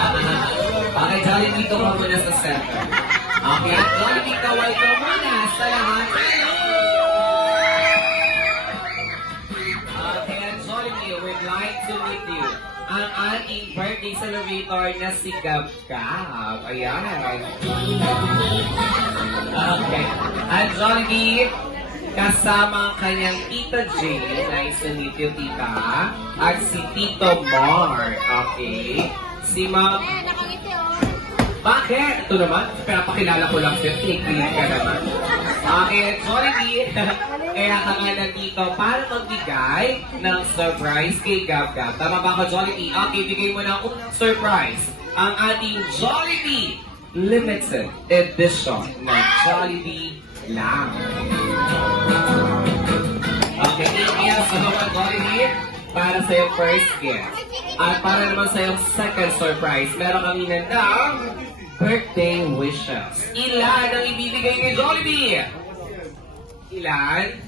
Okay, Jollibee, ito ka muna sa center. Okay, Jollibee, kaway ka muna sa lahat. Okay, and Jollibee, we'd like to meet you. Ang ating birthday celebrator na si Gab Gab. Ayan. Okay. At Jollibee, kasama ang kanyang Tita Jane, nice to meet you, Tita. At si Tito Mark. Okay. Si Ma'am... Bakit? Ito naman, pinapakilala ko lang siya. Kinig ka naman. Okay, Jollibee. Kaya ka nga nandito para magbigay ng surprise kay Gab Gab. Tama ba ako, Jollibee? Okay, bigay mo ng unang surprise. Ang ating Jollibee Limited Edition na Jollibee lang. Okay, thank you so much, Jollibee, para sa iyong first gift. At para naman sa iyong second surprise, meron kami na ng birthday wishes. Ilan ang ibibigay ni Jollibee? Ilan?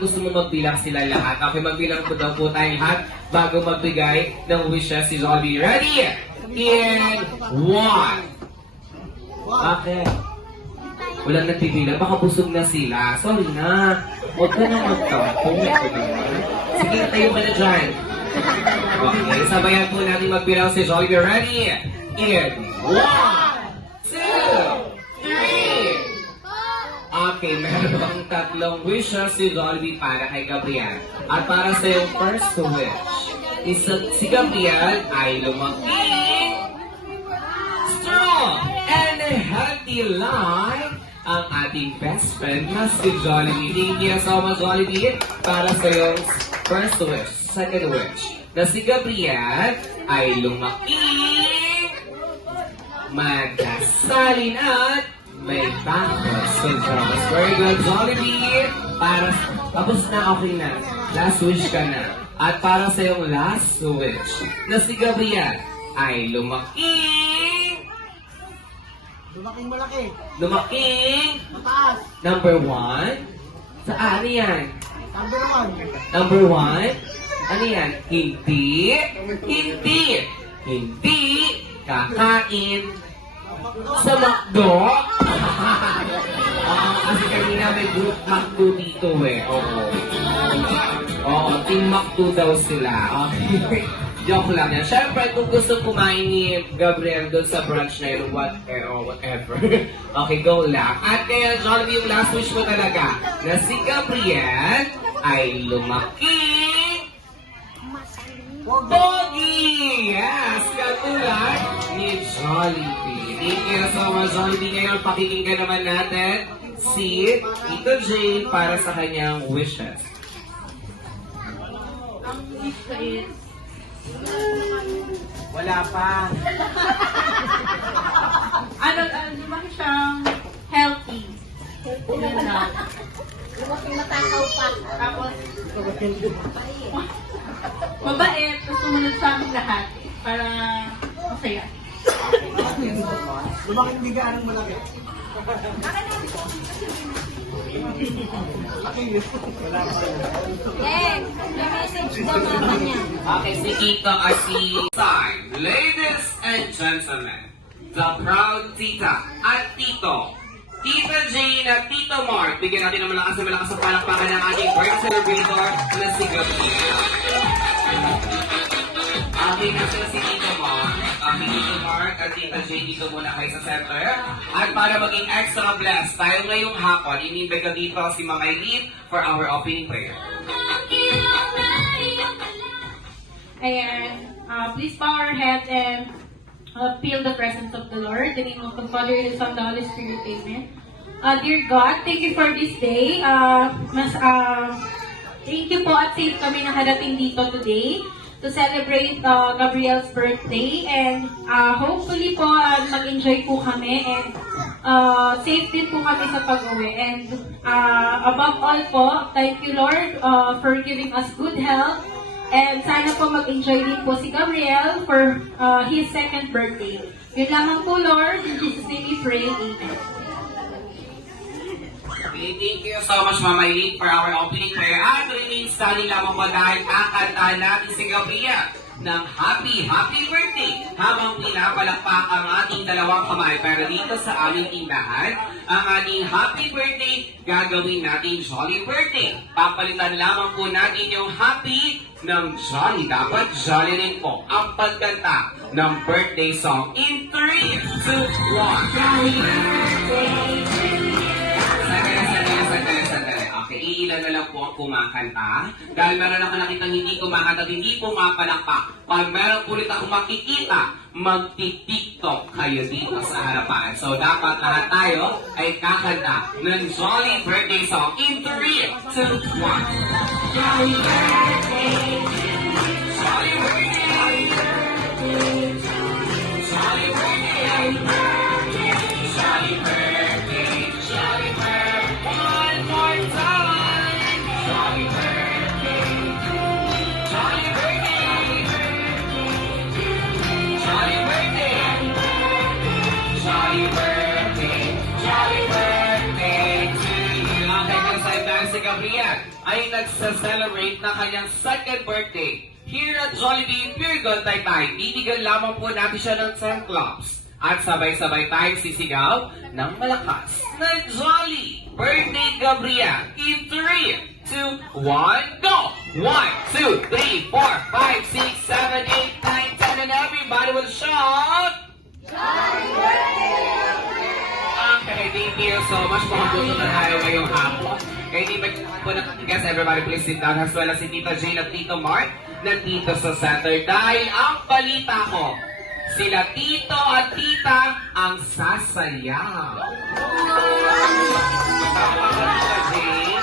Gusto mo magbilang sila lahat. Okay, magbilang po daw po tayong lahat bago magbigay ng wishes si Jollibee. Ready? In 1. Okay. Walang nagtibilang. Baka busog na sila. Sorry na. Huwag ka na magtampo. Sige, tayo mo na dyan. Okay, sabayan po natin magbilang si Jollibee. Ready? In 1, 2, 3. Okay, meron bang tatlong wishes si Jollibee para kay Gabriel. At para sa iyong first wish, si Gabriel ay lumaki, strong, and healthy life ang ating best friend na si Jollibee. Thank you so much, Jollibee, para sa iyong first wish. Second wish, na si Gabriel ay lumaki, magasalin at may background syndrome. Very good, Jollibee. Tapos na, okay na. Last wish ka na. At para sa iyong last wish, na si Gabriel ay lumaking malaki. Lumaking Mataas. number 1. Saan yan? Number 1. Number 1? Ano yan? Hindi kakain sa McDo. Kasi kanina may group McDo dito eh. Oo, Team McDo daw sila. Okay. Joke lang yan. Siyempre, kung gusto kumain ni Gabriel doon sa brunch na yun, whatever. Okay, go lang. At kaya, Jollibee, yung last wish mo talaga, na si Gabriel ay lumaki Pogi! Yes! Katulad ni Jollibee. Thank you so much, Jollibee. Ngayon, pakikinggan naman natin si Tito Jane para sa kanyang wishes. Ang wish ko is... Wala pa. lumaki siyang healthy. Yun lang. Lumaking matakaw pa. Tapos, mabait, tapos sumunod sa amin lahat para masaya. Lumaking bigaan ng malaki. Yes, may message daw mama niya. Okay, si Tito at si Sign. Ladies and gentlemen, the proud tita at tito, Tita Jane at Tito Mark. Bigyan natin ng malakas na palakpakan ng ating birthday celebrator na si Gabriel. Okay, nasa si Tito Mark. Tito Mark at Tita Jane, dito muna kayo sa center. At para maging extra blessed, tayo ngayong hapon, inimbay ka dito si Ma'am Eileen for our opening prayer. Ayan, please bow our heads and feel the presence of the Lord. In the name of the Father, and the Son, and the Holy Spirit. Amen. Dear God, thank you for this day. Thank you po at safe kami nakadating dito today to celebrate Gabriel's birthday. And hopefully po mag-enjoy po kami and safe din po kami sa pag-uwi. And above all po, thank you Lord for giving us good health. And sana po mag-enjoy din po si Gabriel for his second birthday. Yun lamang po, Lord. In Jesus' name we pray. Amen. Okay, thank you so much, Ma'am Eileen, for our opening prayer. At remain standing lamang po dahil kakantahan natin si Gabriel ng happy birthday habang pinapalakpak ang ating dalawang kamay. Pero dito sa aming tindahan, ang ating happy birthday gagawin natin jolly birthday. Papalitan lamang po natin yung happy ng jolly. Dapat jolly rin po ang pagkanta ng birthday song in 3, 2, 1. Jolly birthday to you. Sandali. Okay, iilan na lang po ang kumakanta. Dahil meron ako nakitang hindi kumakanta at hindi pumapalakpak. Pag meron po ulit ako makikita, magti-tiktok kayo dito sa harapan. So, dapat lahat tayo ay kakanta ng jolly birthday song in 3, 2, 1. Jolly birthday to you. Jolly birthday. Jolly birthday. Jolly birthday. Jolly birthday. One more time. Jolly birthday. Jolly birthday. Jolly birthday. Jolly birthday. Jolly birthday to you. Okay, kung sa dahil si Gabriel ay nagsa-celebrate na kanyang second birthday. Here at Jollibee Pure Gold Taytay, bibigyan lamang po natin siya ng 10 claps. At sabay-sabay tayong sisigaw ng malakas na Jolly Birthday Gabriel in 3, 2, 1, go! 1, 2, 3, 4, 5, 6, 7, 8, 9, 10, and everybody will shout! Okay, thank you so much. Makabuto na tayo ngayong hapon. Kaya di ba po nakatigas, everybody please sit down as well as si Tita Jane at Tito Mark nandito sa center. Dahil ang balita ko, sila Tito at Tita ang sasayaw. Tama ba, Tita Jane?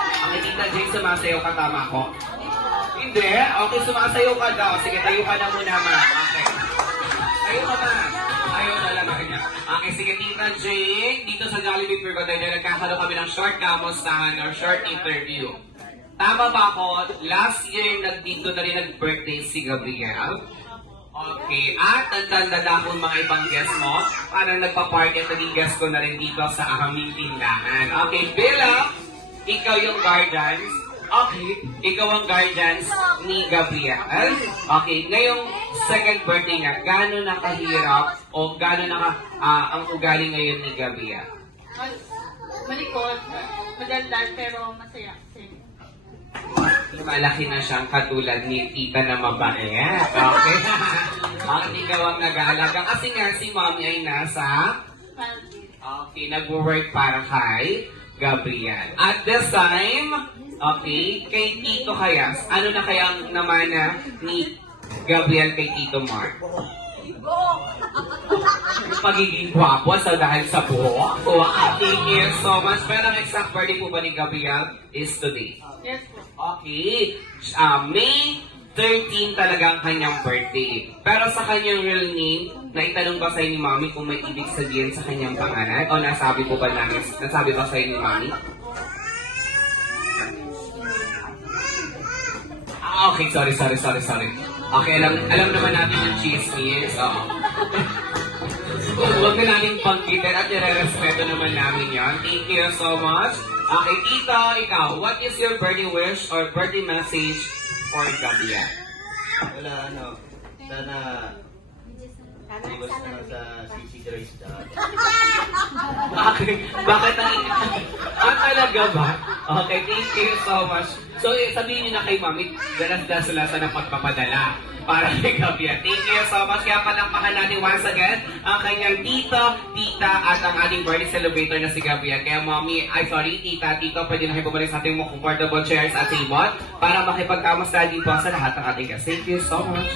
Okay, Tita Jane, sumasayaw ka, tama ko? Hindi? Okay, sumasayaw ka daw. Sige, tayo ka na muna, ma. Okay. Tayo ka na. Ayaw talaga niya. Okay, sige, Tita Jane. Dito sa Jollibee Pure Gold Taytay, nagkakaroon kami ng short kamustahan or short interview. Tama ba ako? Last year, nagdito na rin nag-birthday si Gabriel. Okay, at nagdanda po mga ibang guest mo. Parang nagpa-party at naging guest ko na rin dito sa aming tindahan. Okay, Bella, ikaw yung guardians. Okay, ikaw ang guardians ni Gabriel. Okay, ngayong second birthday nga, gano'n nakahirap o gano'n ang ugali ngayon ni Gabriel? Malikot, maganda, pero masaya. Malaki na siyang katulad ni Tita na mabait. Okay? Ang ikaw ang nag-aalaga. Kasi nga si Mommy ay nasa... Okay, nag-work para kay Gabriel. At this time, okay, kay Tito Kayas, ano na kaya ang namana ni Gabriel kay Tito Mark? Pagiging gwapo sa dahil sa buhok. Wow, thank you so much. Pero ang exact birthday po ba ni Gabriel is today? Yes po. Okay. May 13 talaga ang kanyang birthday. Pero sa kanyang real name, naitanong ba sa'yo ni Mami kung may ibig sabihin sa kanyang pangalan? O nasabi po ba namin? Nasabi ba sa'yo ni Mami? Okay, sorry. Okay, alam naman natin yung chismis. Oo. Huwag na natin pangkitin at nire-respeto naman namin yan. Thank you so much. Okay, Tita, ikaw, what is your birthday wish or birthday message for Gabriel? Wala, sana iwas na lang sa CC Grace. Bakit talaga ba? Okay, thank you so much. So, sabihin niyo na kay Mami, dalas-dasulasan ng pagpapadala para kay Gabriel. Thank you so much. Kaya palakpakan natin once again ang kanyang tito, tita, at ang ating birthday celebrator na si Gabriel. Kaya tita, tito, pwede na kayo bumalik sa ating mga comfortable chairs at table para makipagkamusta din po sa lahat ng ating guests. Thank you so much.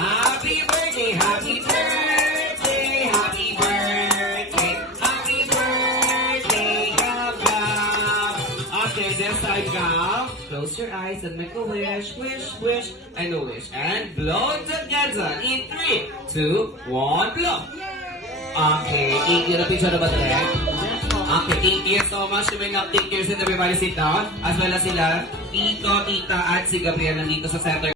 Happy birthday, happy birthday, happy birthday. this side, Gal. Close your eyes and make a wish, wish, wish, and a wish. And blow together in 3, 2, 1, blow. Okay, thank you. Napicture na ba direct? Okay, thank you so much. You may not take yours and everybody sit down. As well as sila, Tito, Tita, at si Gabriel nandito sa center.